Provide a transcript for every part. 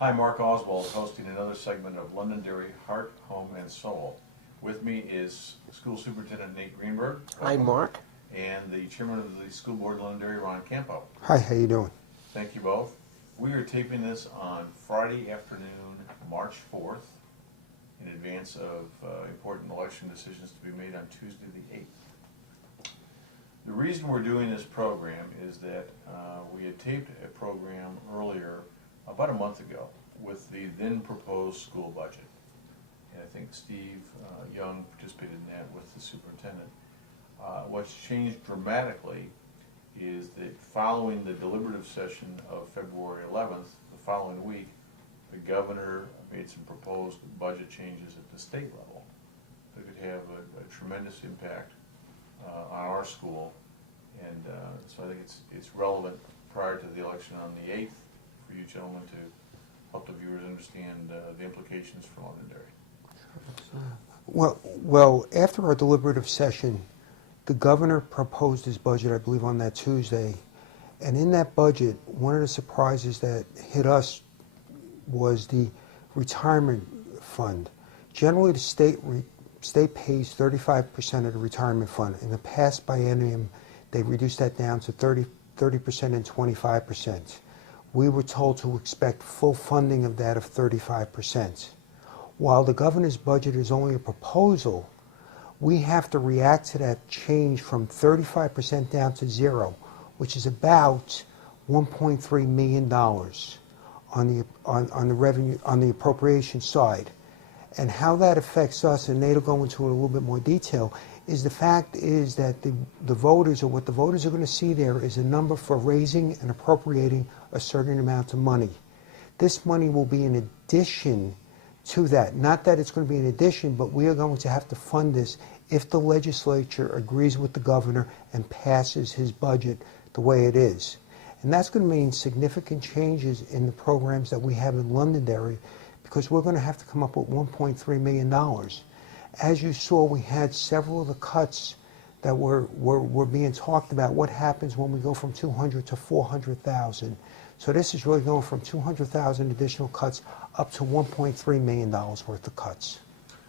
Hi, Mark Oswald, hosting another segment of Londonderry Heart, Home, and Soul. With me is School Superintendent Nate Greenberg. Hi, Mark. And the Chairman of the School Board, Londonderry, Ron Campo. Hi, how you doing? Thank you both. We are taping this on Friday afternoon, March 4th, in advance of important election decisions to be made on Tuesday the 8th. The reason we're doing this program is that we had taped a program earlier, about a month ago, with the then proposed school budget. And I think Steve Young participated in that with the superintendent. What's changed dramatically is that following the deliberative session of February 11th, the following week, the governor made some proposed budget changes at the state level that could have a tremendous impact on our school. And so I think it's relevant prior to the election on the 8th for you gentlemen to help the viewers understand the implications for Londonderry. Well, after our deliberative session, the governor proposed his budget, I believe, on that Tuesday. And in that budget, one of the surprises that hit us was the retirement fund. Generally, the state pays 35% of the retirement fund. In the past biennium, they reduced that down to 30% and 25%. We were told to expect full funding of that of 35%. While the governor's budget is only a proposal, we have to react to that change from 35% down to zero, which is about $1.3 million on the revenue, on the appropriation side. And how that affects us, and Nate will go into it in a little bit more detail, is the fact is that the voters, or what the voters are going to see there, is a number for raising and appropriating a certain amount of money. This money will be in addition to that. Not that it's going to be in addition, but we are going to have to fund this if the legislature agrees with the governor and passes his budget the way it is. And that's going to mean significant changes in the programs that we have in Londonderry, because we're going to have to come up with $1.3 million. As you saw, we had several of the cuts that were being talked about. What happens when we go from 200 to 400,000? So this is really going from 200,000 additional cuts up to $1.3 million worth of cuts.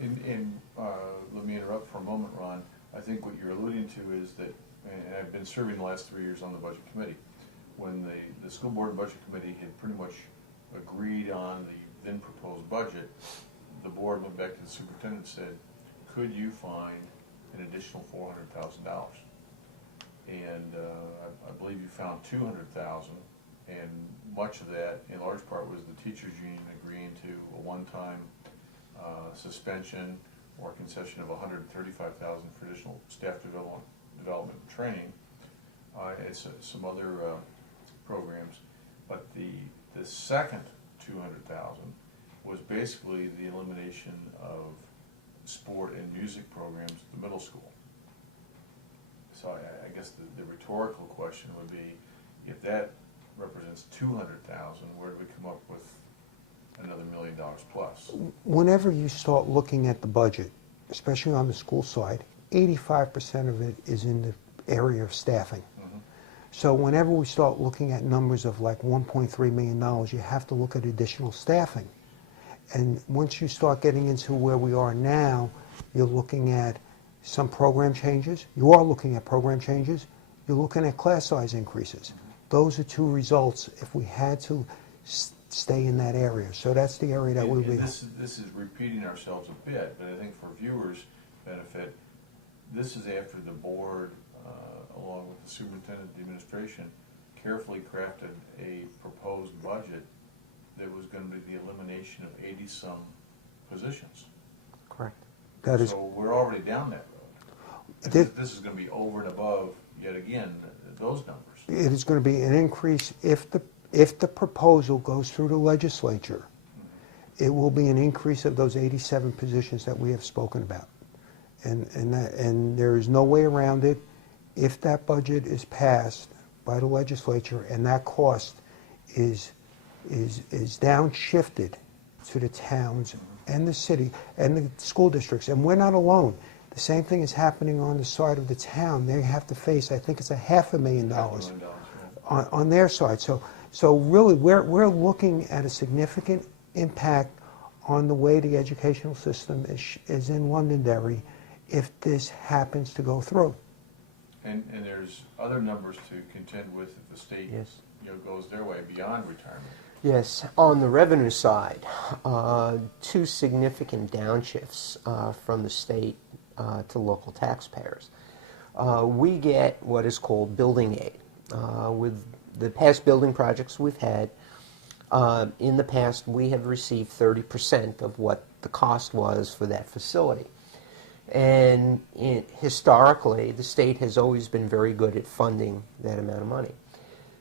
And let me interrupt for a moment, Ron. I think what you're alluding to is that, and I've been serving the last 3 years on the budget committee, when the school board budget committee had pretty much agreed on the then proposed budget, the board went back to the superintendent and said, could you find an additional $400,000? And I believe you found $200,000, and much of that, in large part, was the teachers union agreeing to a one-time suspension or concession of $135,000 for additional staff development and training. It's some other programs, but the second $200,000 was basically the elimination of sport and music programs at the middle school. So I guess the rhetorical question would be, if that represents $200,000, where do we come up with another $1 million plus? Whenever you start looking at the budget, especially on the school side, 85% of it is in the area of staffing. So whenever we start looking at numbers of like $1.3 million, you have to look at additional staffing. And once you start getting into where we are now, you're looking at some program changes. You are looking at program changes. You're looking at class size increases. Those are two results if we had to stay in that area. So that's the area that we'll be. This is repeating ourselves a bit, but I think for viewers' benefit, this is after the board, along with the superintendent, the administration, carefully crafted a proposed budget that was going to be the elimination of 80-some positions. Correct. So we're already down that road. This is going to be over and above, yet again, those numbers. It is going to be an increase if the proposal goes through the legislature. It will be an increase of those 87 positions that we have spoken about, and there is no way around it. If that budget is passed by the legislature and that cost is downshifted to the towns and the city and the school districts, and we're not alone. The same thing is happening on the side of the town. They have to face, I think it's $500,000 on their side. So So really, we're looking at a significant impact on the way the educational system is in Londonderry if this happens to go through. And there's other numbers to contend with if the state, Yes. goes their way beyond retirement. Yes, on the revenue side, two significant downshifts from the state to local taxpayers. We get what is called building aid. With the past building projects we've had, in the past we have received 30% of what the cost was for that facility. And historically, the state has always been very good at funding that amount of money.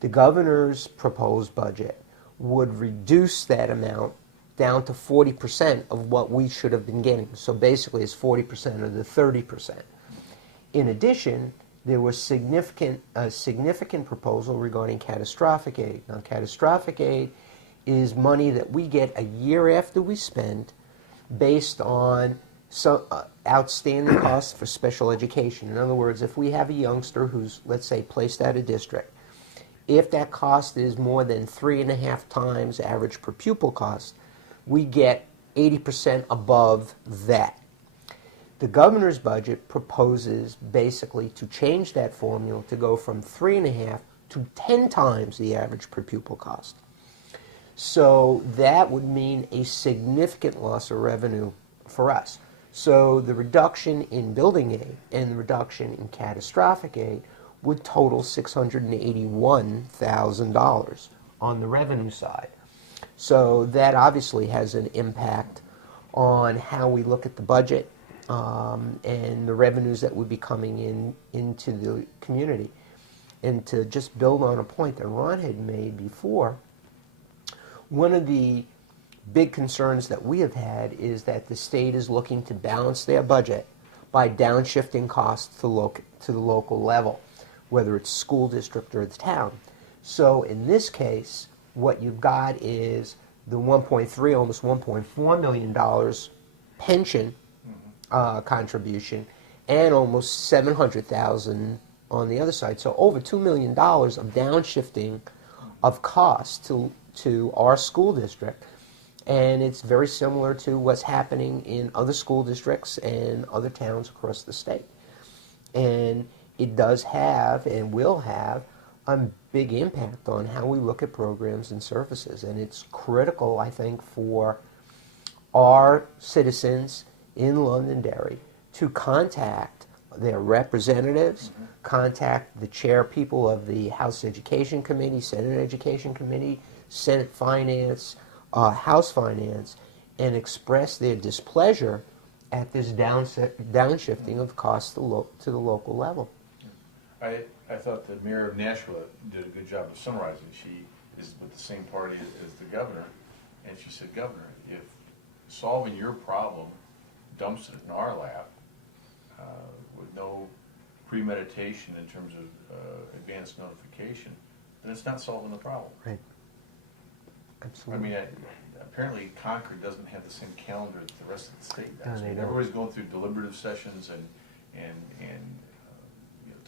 The governor's proposed budget would reduce that amount down to 40% of what we should have been getting. So basically it's 40% of the 30%. In addition, there was a significant proposal regarding catastrophic aid. Now, catastrophic aid is money that we get a year after we spend based on some outstanding costs for special education. In other words, if we have a youngster who's, let's say, placed out of district, if that cost is more than 3.5 times average per pupil cost, we get 80% above that. The governor's budget proposes basically to change that formula to go from 3.5 to 10 times the average per pupil cost. So that would mean a significant loss of revenue for us. So the reduction in building aid and the reduction in catastrophic aid would total $681,000 on the revenue side. So that obviously has an impact on how we look at the budget and the revenues that would be coming into the community. And to just build on a point that Ron had made before, one of the big concerns that we have had is that the state is looking to balance their budget by downshifting costs to the local level, whether it's school district or the town. So in this case, what you've got is the $1.3, almost $1.4 million pension contribution, and almost $700,000 on the other side. So over $2 million of downshifting of costs to our school district. And it's very similar to what's happening in other school districts and other towns across the state. And it does have and will have a big impact on how we look at programs and services. And it's critical, I think, for our citizens in Londonderry to contact their representatives, contact the chair people of the House Education Committee, Senate Education Committee, Senate Finance, House Finance, and express their displeasure at this downshifting of costs to the local level. I thought the mayor of Nashua did a good job of summarizing. She is with the same party as the governor, and she said, Governor, if solving your problem dumps it in our lap with no premeditation in terms of advance notification, then it's not solving the problem. Right. Absolutely. I mean, apparently Concord doesn't have the same calendar that the rest of the state does. No, they don't. Everybody's going through deliberative sessions and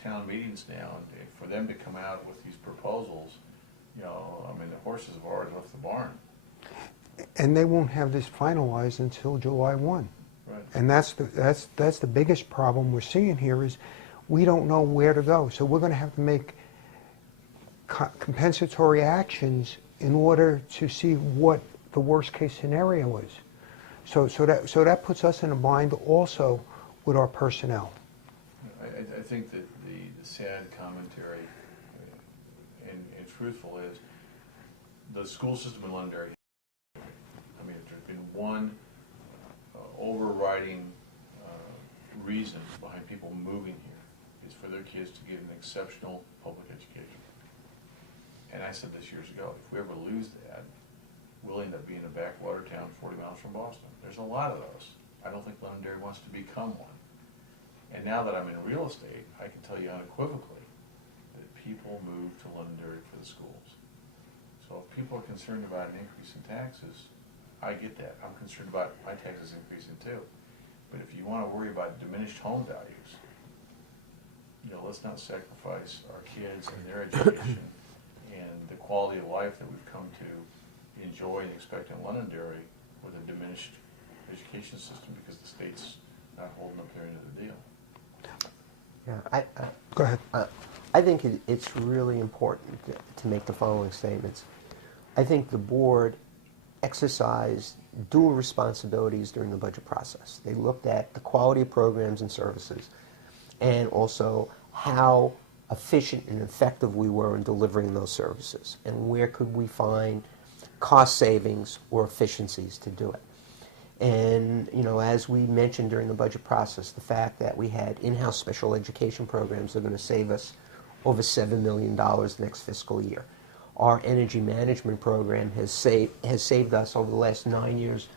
town meetings now, and for them to come out with these proposals, I mean, the horses have already left the barn. And they won't have this finalized until July 1. Right. And that's the biggest problem we're seeing here is we don't know where to go. So we're going to have to make compensatory actions in order to see what the worst case scenario is. So that puts us in a bind also with our personnel. I think that the sad commentary and truthful is the school system in Londonderry. I mean, if there's been one overriding reason behind people moving here is for their kids to get an exceptional public education. And I said this years ago, if we ever lose that, we'll end up being a backwater town 40 miles from Boston. There's a lot of those. I don't think Londonderry wants to become one. And now that I'm in real estate, I can tell you unequivocally that people move to Londonderry for the schools. So if people are concerned about an increase in taxes, I get that. I'm concerned about my taxes increasing too. But if you want to worry about diminished home values, let's not sacrifice our kids and their education and the quality of life that we've come to enjoy and expect in Londonderry with a diminished education system because the state's not holding up their end of the deal. Yeah, Go ahead. I think it's really important to make the following statements. I think the board exercised dual responsibilities during the budget process. They looked at the quality of programs and services and also how efficient and effective we were in delivering those services and where could we find cost savings or efficiencies to do it. And, you know, as we mentioned during the budget process, the fact that we had in-house special education programs that are going to save us over $7 million next fiscal year. Our energy management program has saved us over the last 9 years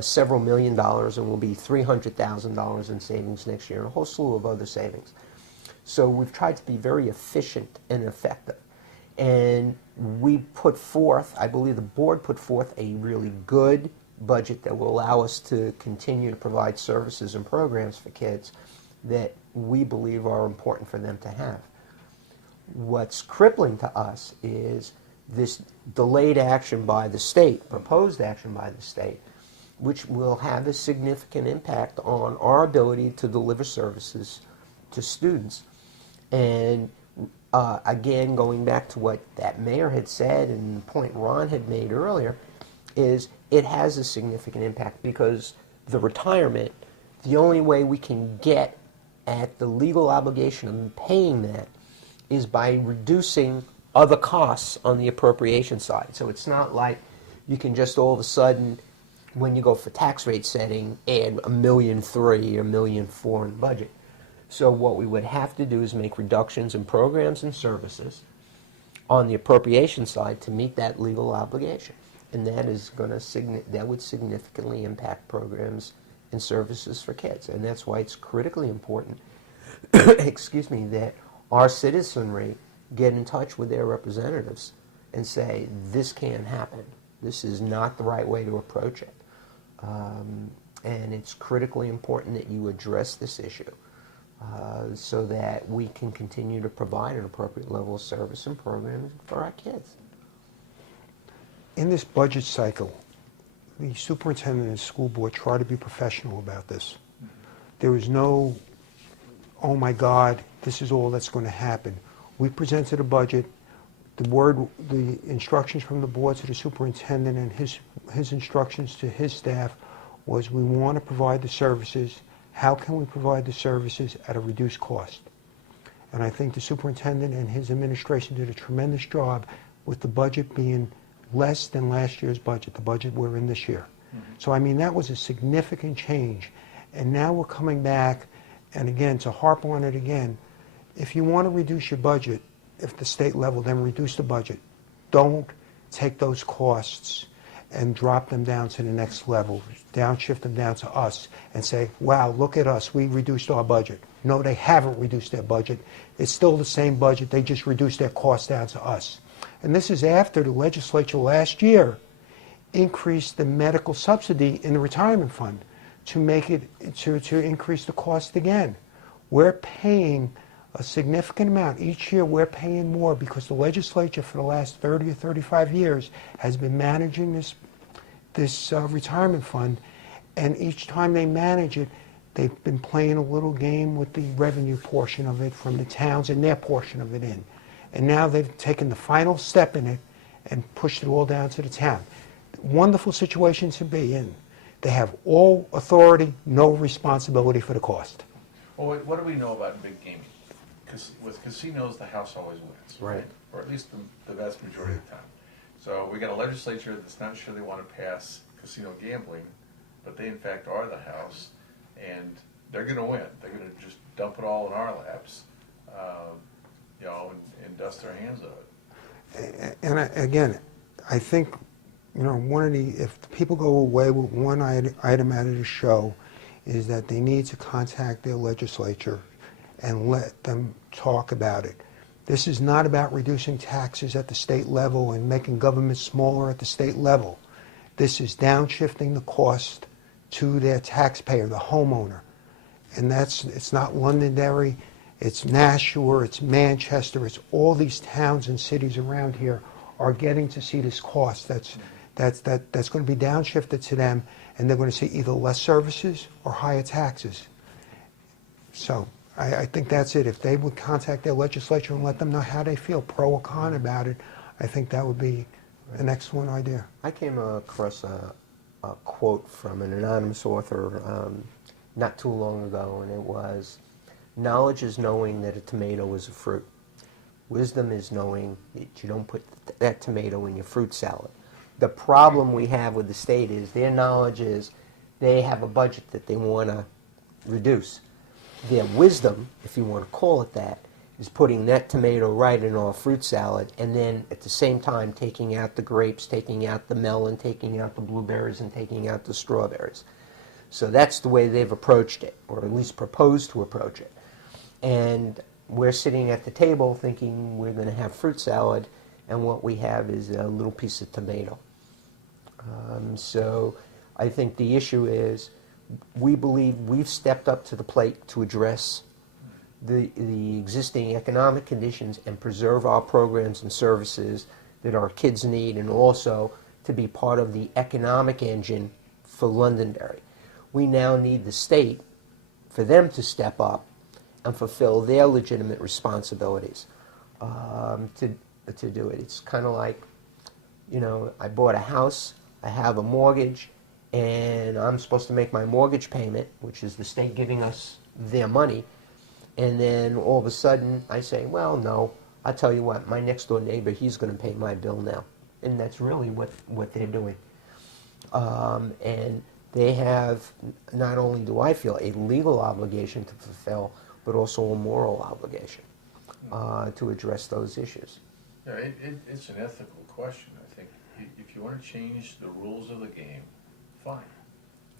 several $1 million and will be $300,000 in savings next year and a whole slew of other savings. So we've tried to be very efficient and effective. And we put forth, I believe the board put forth a really good budget that will allow us to continue to provide services and programs for kids that we believe are important for them to have. What's crippling to us is this delayed action by the state, proposed action by the state, which will have a significant impact on our ability to deliver services to students. And again, going back to what that mayor had said and the point Ron had made earlier, is it has a significant impact because the retirement, the only way we can get at the legal obligation of paying that is by reducing other costs on the appropriation side. So it's not like you can just all of a sudden, when you go for tax rate setting, add $1.3 million or $1.4 million in the budget. So what we would have to do is make reductions in programs and services on the appropriation side to meet that legal obligation. And that is going to that would significantly impact programs and services for kids. And that's why it's critically important, excuse me, that our citizenry get in touch with their representatives and say, this can't happen. This is not the right way to approach it. And it's critically important that you address this issue so that we can continue to provide an appropriate level of service and programming for our kids. In this budget cycle, the superintendent and school board try to be professional about this. There is no, oh my God, this is all that's going to happen. We presented a budget. The instructions from the board to the superintendent and his instructions to his staff was we want to provide the services. How can we provide the services at a reduced cost? And I think the superintendent and his administration did a tremendous job with the budget being less than last year's budget, the budget we're in this year. So, I mean, that was a significant change. And now we're coming back, and again, to harp on it again, if you want to reduce your budget, if the state level, then reduce the budget. Don't take those costs and drop them down to the next level, downshift them down to us, and say, wow, look at us, we reduced our budget. No, they haven't reduced their budget. It's still the same budget, they just reduced their costs down to us. And this is after the legislature last year increased the medical subsidy in the retirement fund to make it, to increase the cost again. We're paying a significant amount. Each year we're paying more because the legislature for the last 30 or 35 years has been managing this retirement fund, and each time they manage it, they've been playing a little game with the revenue portion of it from the towns and their portion of it in. And now they've taken the final step in it and pushed it all down to the town. Wonderful situation to be in. They have all authority, no responsibility for the cost. Well, what do we know about big gaming? Because with casinos, the house always wins, Right. Or at least the vast majority of the time. So we got a legislature that's not sure they want to pass casino gambling, but they in fact are the house, and they're going to win. They're going to just dump it all in our laps, and dust their hands of it. And again, I think, if the people go away with one item out of the show, is that they need to contact their legislature and let them talk about it. This is not about reducing taxes at the state level and making government smaller at the state level. This is downshifting the cost to their taxpayer, the homeowner. And it's not Londonderry, it's Nashua, it's Manchester, it's all these towns and cities around here are getting to see this cost that's going to be downshifted to them, and they're going to see either less services or higher taxes. So I think that's it. If they would contact their legislature and let them know how they feel, pro or con about it, I think that would be an excellent idea. I came across a quote from an anonymous author not too long ago, and it was, "Knowledge is knowing that a tomato is a fruit. Wisdom is knowing that you don't put that tomato in your fruit salad." The problem we have with the state is their knowledge is they have a budget that they want to reduce. Their wisdom, if you want to call it that, is putting that tomato right in our fruit salad, and then at the same time taking out the grapes, taking out the melon, taking out the blueberries, and taking out the strawberries. So that's the way they've approached it, or at least proposed to approach it. And we're sitting at the table thinking we're going to have fruit salad, and what we have is a little piece of tomato. So I think the issue is we believe we've stepped up to the plate to address the existing economic conditions and preserve our programs and services that our kids need, and also to be part of the economic engine for Londonderry. We now need the state for them to step up and fulfill their legitimate responsibilities to do it. It's kind of like, you know, I bought a house, I have a mortgage, and I'm supposed to make my mortgage payment, which is the state giving us their money, and then all of a sudden I say, well, no, I'll tell you what, my next door neighbor, he's going to pay my bill now. And that's really what they're doing. And they have, not only do I feel, a legal obligation to fulfill, but also a moral obligation to address those issues. Yeah, it's an ethical question, I think. If you want to change the rules of the game, fine.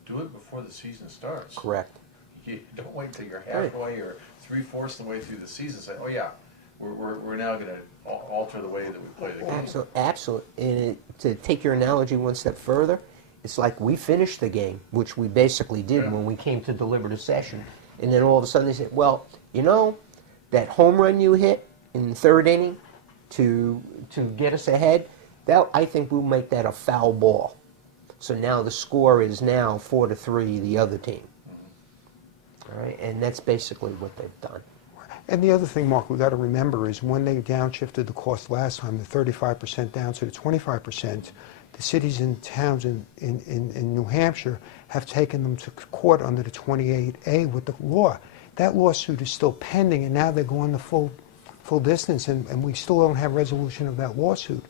Do it before the season starts. Correct. You don't wait till you're halfway or 3/4 of the way through the season and say, oh yeah, we're now going to alter the way that we play the game. Absolutely. And to take your analogy one step further, it's like we finished the game, which we basically did when we came to deliberative session. And then all of a sudden they said, well, you know, that home run you hit in the third inning to get us ahead, that I think we'll make that a foul ball. So now the score is now 4-3, the other team. All right, and that's basically what they've done. And the other thing, Mark, we've got to remember is when they downshifted the cost last time, the 35% down to the 25%, the cities and towns in New Hampshire have taken them to court under the 28A with the law. That lawsuit is still pending, and now they're going the full distance, and we still don't have resolution of that lawsuit.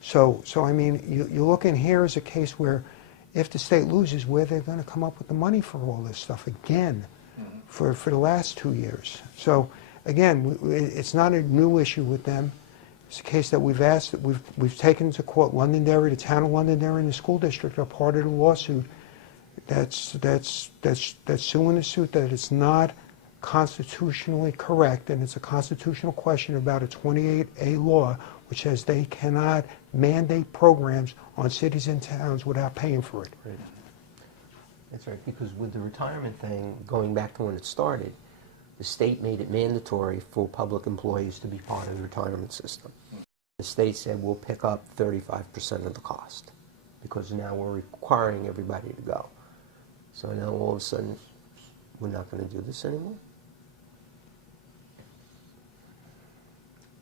So I mean, you look in here as a case where if the state loses, where they're going to come up with the money for all this stuff again for the last 2 years. So again, it's not a new issue with them. It's a case that we've asked, that we've taken to court. Londonderry, the town of Londonderry, and the school district are part of the lawsuit that's suing the suit, that it's not constitutionally correct, and it's a constitutional question about a 28A law which says they cannot mandate programs on cities and towns without paying for it. Right. That's right, because with the retirement thing, going back to when it started, the state made it mandatory for public employees to be part of the retirement system. The state said, we'll pick up 35% of the cost, because now we're requiring everybody to go. So now all of a sudden, we're not going to do this anymore?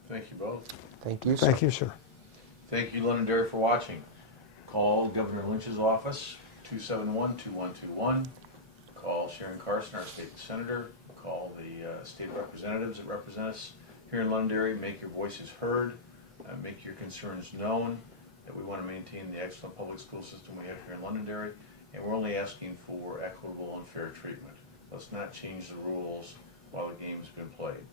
Thank you both. Thank you, sir. Thank you, sir. Thank you, Londonderry, for watching. Call Governor Lynch's office, 271-2121. Call Sharon Carson, our state senator. Call the state representatives that represent us here in Londonderry. Make your voices heard. Make your concerns known, that we want to maintain the excellent public school system we have here in Londonderry. And we're only asking for equitable and fair treatment. Let's not change the rules while the game's been played.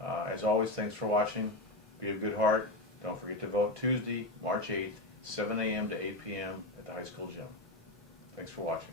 As always, thanks for watching. Be of good heart. Don't forget to vote Tuesday, March 8th, 7 a.m. to 8 p.m. at the high school gym. Thanks for watching.